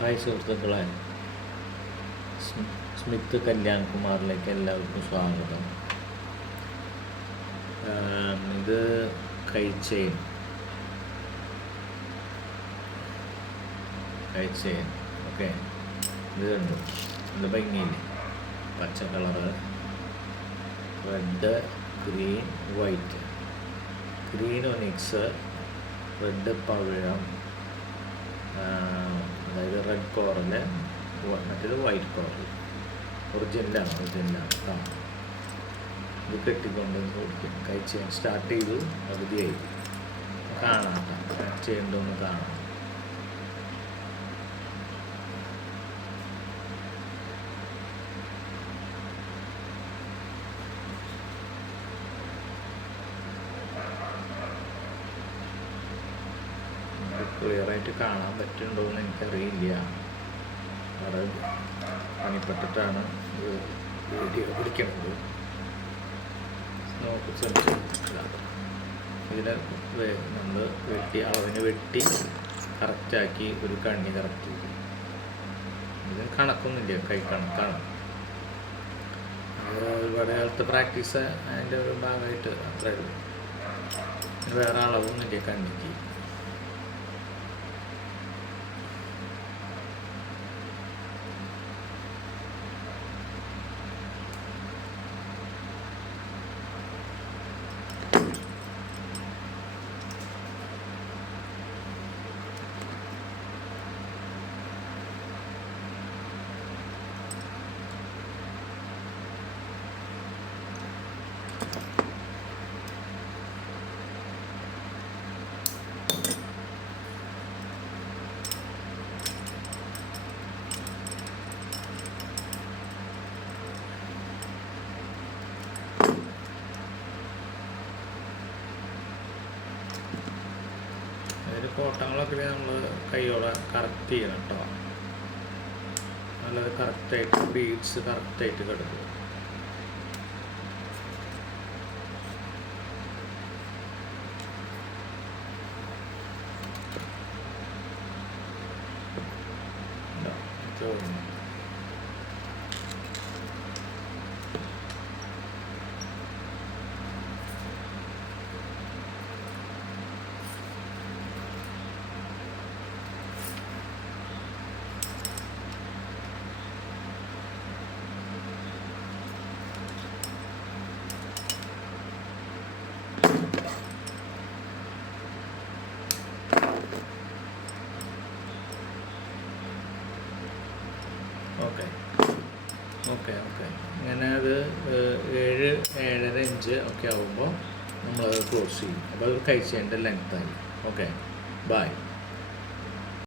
Hi സുഹൃത്തുക്കളെ, Smith കല്യാൺകുമാറിലേക്ക് എല്ലാവർക്കും സ്വാഗതം. ഇത് കൈച്ചെയിൻ ഓക്കെ. ഇത് കണ്ടു, ഇത് ഭംഗിയില്ലേ? പച്ച colour, red, green, white. Green onyx, red പവിഴം, അതായത് റെഡ് കോറല്, മറ്റേത് വൈറ്റ് കോറൽ. ഒറിജിനലാണ് കേട്ടോ. ഇത് കെട്ടിക്കൊണ്ട് ഓടിക്കും. കൈ ചെയിൻ സ്റ്റാർട്ട് ചെയ്തു, പകുതിയായി. കാണാം കേട്ടോ, ചെയ്യണ്ടോന്ന് കാണാം. ക്ലിയറായിട്ട് കാണാൻ പറ്റുന്നുണ്ടോ എന്ന് എനിക്കറിയില്ല. അത് പണിപ്പെട്ടിട്ടാണ് ഇത് വീഡിയോ പിടിക്കുന്നത്. നോക്കി ശ്രമിച്ചില്ല. ഇതിനെ നമ്മൾ അളവിന് വെട്ടി കറക്റ്റാക്കി ഒരു കണ്ണി കറക്റ്റ് ചെയ്തു. ഇതിന് കണക്കൊന്നുമില്ല, കൈ കണക്കാണ്. ഒരുപാട് കാലത്ത് പ്രാക്ടീസ് അതിൻ്റെ ഒരു ഭാഗമായിട്ട് അത്രേ ഉള്ളൂ. വേറെ അളവൊന്നുമില്ല കണ്ണിക്ക്. കോട്ടങ്ങളൊക്കെ നമ്മൾ കൈയോടെ കറക്റ്റ് ചെയ്യണം കേട്ടോ. നല്ലത് കറക്റ്റായിട്ട് ബീഡ്സ് കറക്റ്റായിട്ട് കിടക്കും. ഓക്കെ ഇങ്ങനെ അത് 7-7.5 ഇഞ്ച് ഒക്കെ ആകുമ്പോൾ നമ്മളത് ക്ലോസ് ചെയ്യും. അപ്പോൾ അത് കൈച്ചേൻ്റെ ലെങ്ത്തായി. Okay, by.